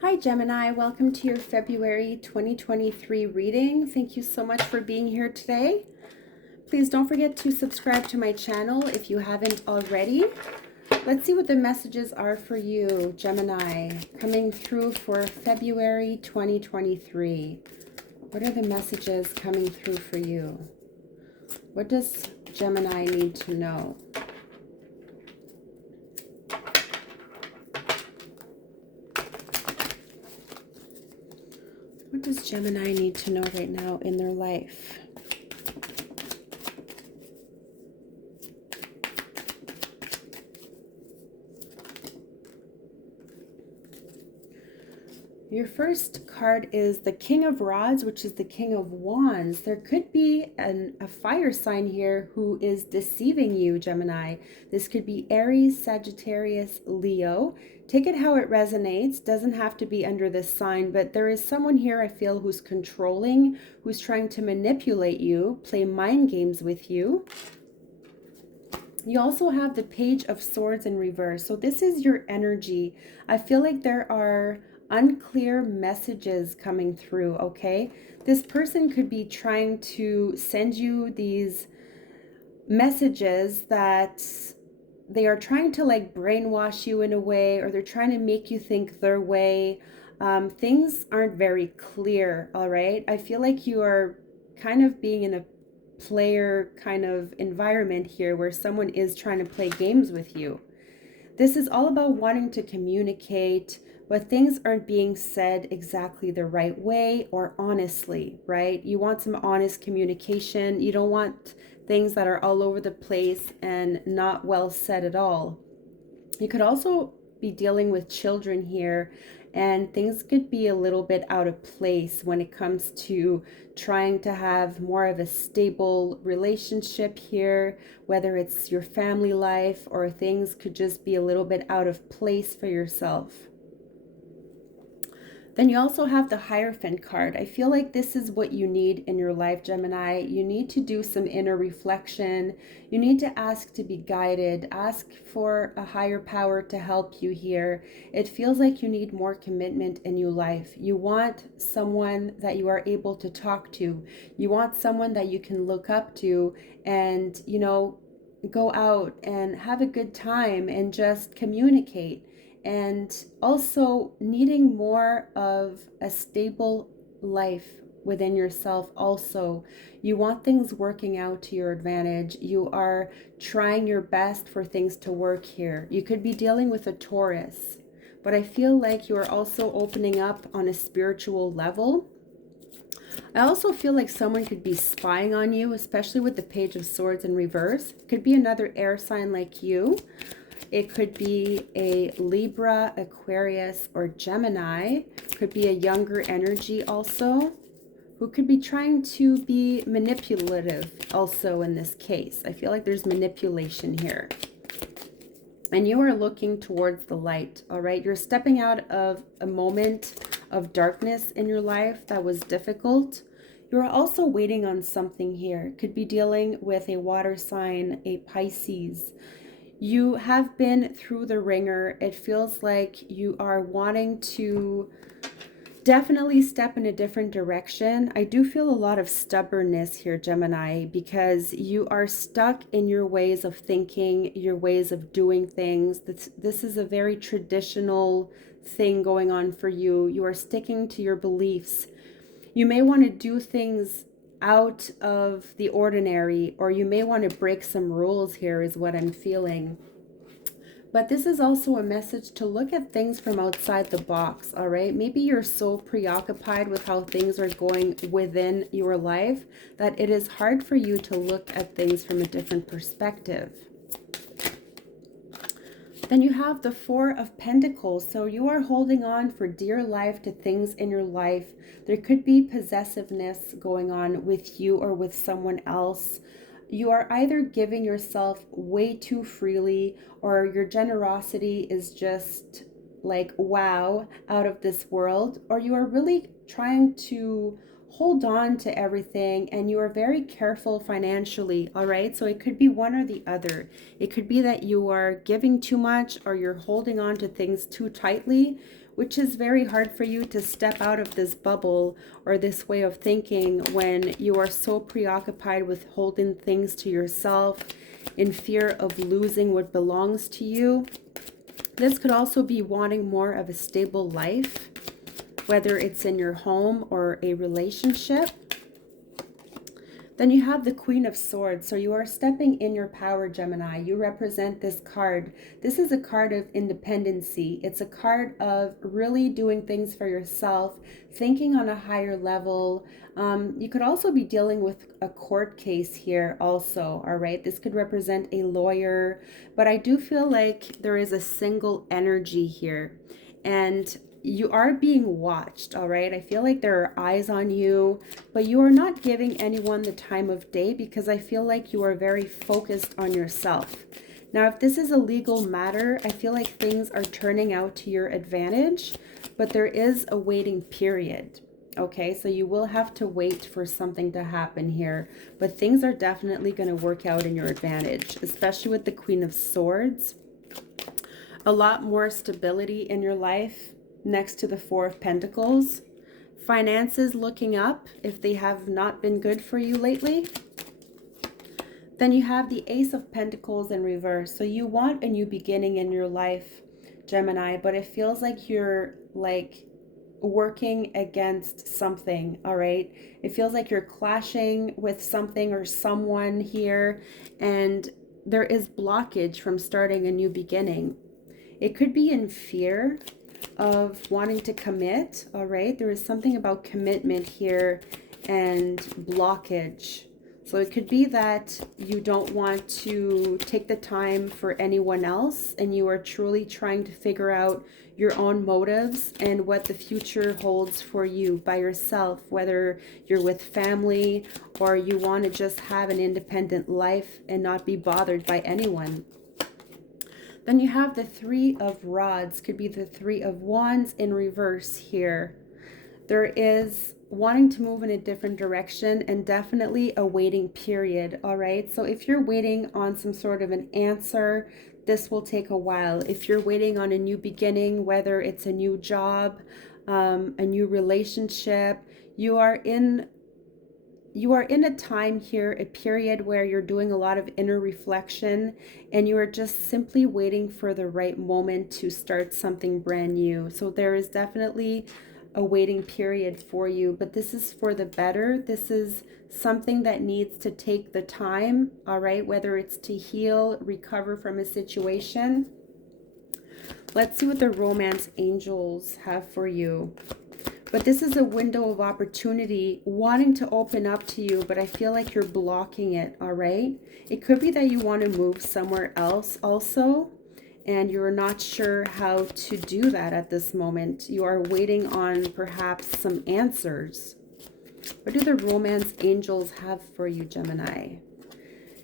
Hi Gemini, welcome to your February 2023 reading. Thank you so much for being here today. Please don't forget to subscribe to my channel if you haven't already. Let's see what the messages are for you, Gemini, coming through for February 2023. What are the messages coming through for you? What does Gemini need to know? What does Gemini need to know right now in their life? Your first card is the King of Rods, which is the King of Wands. There could be a fire sign here who is deceiving you, Gemini. This could be Aries, Sagittarius, Leo. Take it how it resonates. Doesn't have to be under this sign, but there is someone here I feel who's controlling, who's trying to manipulate you, play mind games with you. You also have the Page of Swords in reverse. So this is your energy. I feel like there are unclear messages coming through, okay? This person could be trying to send you these messages that they are trying to like brainwash you in a way, or they're trying to make you think their way. Things aren't very clear, all right? I feel like you are kind of being in a player kind of environment here where someone is trying to play games with you. This is all about wanting to communicate, but things aren't being said exactly the right way or honestly, right? You want some honest communication. You don't want things that are all over the place and not well said at all. You could also be dealing with children here, and things could be a little bit out of place when it comes to trying to have more of a stable relationship here, whether it's your family life or things could just be a little bit out of place for yourself. Then you also have the Hierophant card. I feel like this is what you need in your life, Gemini. You need to do some inner reflection. You need to ask to be guided. Ask for a higher power to help you here. It feels like you need more commitment in your life. You want someone that you are able to talk to. You want someone that you can look up to and, go out and have a good time and just communicate. And also needing more of a stable life within yourself. Also, you want things working out to your advantage. You are trying your best for things to work here. You could be dealing with a Taurus, but I feel like you are also opening up on a spiritual level. I also feel like someone could be spying on you, especially with the Page of Swords in reverse. Could be another air sign like you. It could be a Libra, Aquarius, or Gemini. Could be a younger energy also, who could be trying to be manipulative also in this case. I feel like there's manipulation here. And you are looking towards the light, all right? You're stepping out of a moment of darkness in your life that was difficult. You're also waiting on something here. Could be dealing with a water sign, a Pisces. You have been through the ringer. It feels like you are wanting to definitely step in a different direction. I do feel a lot of stubbornness here, Gemini, because you are stuck in your ways of thinking, your ways of doing things. This is a very traditional thing going on for you. You are sticking to your beliefs. You may want to do things out of the ordinary, or you may want to break some rules here is what I'm feeling. But this is also a message to look at things from outside the box, all right? Maybe you're so preoccupied with how things are going within your life that it is hard for you to look at things from a different perspective. Then you have the Four of Pentacles. So you are holding on for dear life to things in your life. There could be possessiveness going on with you or with someone else. You are either giving yourself way too freely, or your generosity is just like, wow, out of this world, or you are really trying to hold on to everything and you are very careful financially, all right? So it could be one or the other. It could be that you are giving too much or you're holding on to things too tightly, which is very hard for you to step out of this bubble or this way of thinking when you are so preoccupied with holding things to yourself in fear of losing what belongs to you. This could also be wanting more of a stable life, whether it's in your home or a relationship. Then you have the Queen of Swords. So you are stepping in your power, Gemini. You represent this card. This is a card of independency. It's a card of really doing things for yourself, thinking on a higher level. You could also be dealing with a court case here also, all right? This could represent a lawyer, but I do feel like there is a single energy here. And you are being watched, all right? I feel like there are eyes on you, but you are not giving anyone the time of day because I feel like you are very focused on yourself. Now, if this is a legal matter, I feel like things are turning out to your advantage, but there is a waiting period, okay? So you will have to wait for something to happen here, but things are definitely going to work out in your advantage, especially with the Queen of Swords. A lot more stability in your life next to the Four of Pentacles. Finances looking up if they have not been good for you lately. Then you have the Ace of Pentacles in reverse. So you want a new beginning in your life, Gemini, but it feels like you're like working against something, all right? It feels like you're clashing with something or someone here, and there is blockage from starting a new beginning. It could be in fear of wanting to commit, all right? There is something about commitment here and blockage. So it could be that you don't want to take the time for anyone else and you are truly trying to figure out your own motives and what the future holds for you by yourself, whether you're with family or you want to just have an independent life and not be bothered by anyone. Then you have the Three of Rods, could be the Three of Wands in reverse here. There is wanting to move in a different direction and definitely a waiting period, all right? So if you're waiting on some sort of an answer, this will take a while. If you're waiting on a new beginning, whether it's a new job, a new relationship, you are in a time here, a period where you're doing a lot of inner reflection and you are just simply waiting for the right moment to start something brand new. So there is definitely a waiting period for you, but this is for the better. This is something that needs to take the time, all right, whether it's to heal, recover from a situation. Let's see what the romance angels have for you. But this is a window of opportunity wanting to open up to you, but I feel like you're blocking it, all right? It could be that you want to move somewhere else also, and you're not sure how to do that at this moment. You are waiting on perhaps some answers. What do the romance angels have for you, Gemini?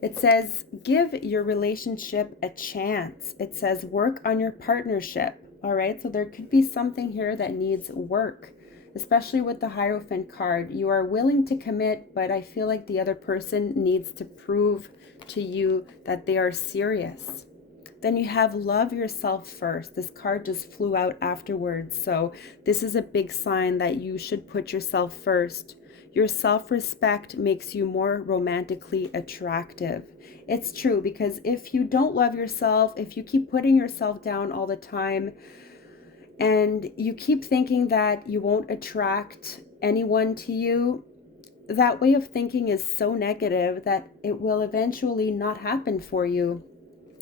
It says, give your relationship a chance. It says, work on your partnership, all right? So there could be something here that needs work, especially with the Hierophant card. You are willing to commit, but I feel like the other person needs to prove to you that they are serious. Then you have love yourself first. This card just flew out afterwards. So this is a big sign that you should put yourself first. Your self-respect makes you more romantically attractive. It's true, because if you don't love yourself, if you keep putting yourself down all the time, and you keep thinking that you won't attract anyone to you, that way of thinking is so negative that it will eventually not happen for you.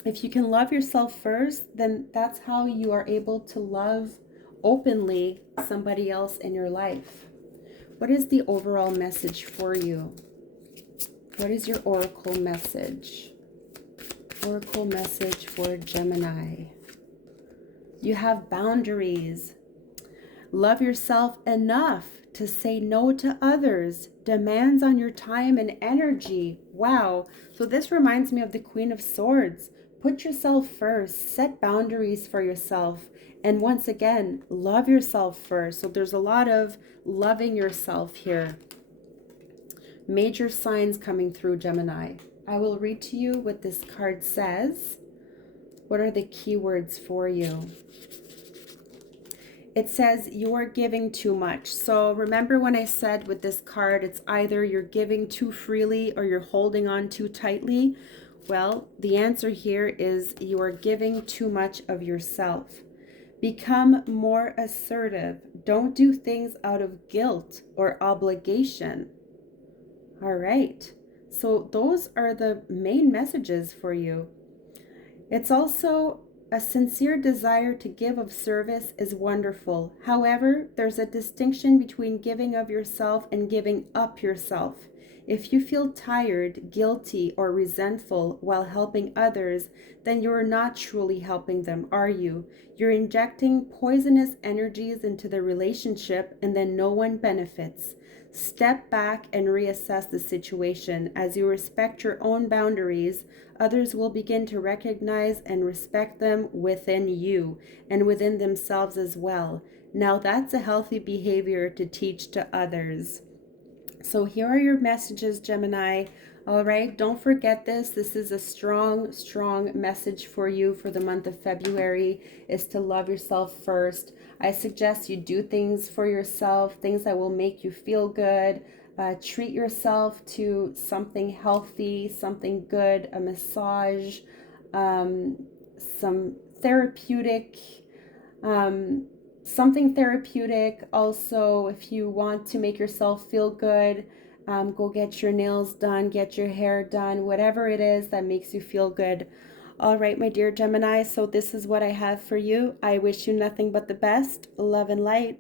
If you can love yourself first, then that's how you are able to love openly somebody else in your life. What is the overall message for you? What is your oracle message? Oracle message for Gemini. You have boundaries. Love yourself enough to say no to others. Demands on your time and energy. Wow. So this reminds me of the Queen of Swords. Put yourself first. Set boundaries for yourself. And once again, love yourself first. So there's a lot of loving yourself here. Major signs coming through, Gemini. I will read to you what this card says. What are the keywords for you? It says you're giving too much. So remember when I said with this card, it's either you're giving too freely or you're holding on too tightly. Well, the answer here is you are giving too much of yourself. Become more assertive. Don't do things out of guilt or obligation. All right. So those are the main messages for you. It's also a sincere desire to give of service is wonderful. However, there's a distinction between giving of yourself and giving up yourself. If you feel tired, guilty, or resentful while helping others, then you are not truly helping them, are you? You're injecting poisonous energies into the relationship and then no one benefits. Step back and reassess the situation. As you respect your own boundaries, others will begin to recognize and respect them within you and within themselves as well. Now, that's a healthy behavior to teach to others. So here are your messages, Gemini. All right, don't forget this. This is a strong, strong message for you for the month of February, is to love yourself first. I suggest you do things for yourself, things that will make you feel good. Treat yourself to something healthy, something good, a massage, some therapeutic, um, something therapeutic. Also, if you want to make yourself feel good, go get your nails done, get your hair done, whatever it is that makes you feel good. All right, my dear Gemini, so this is what I have for you. I wish you nothing but the best. Love and light.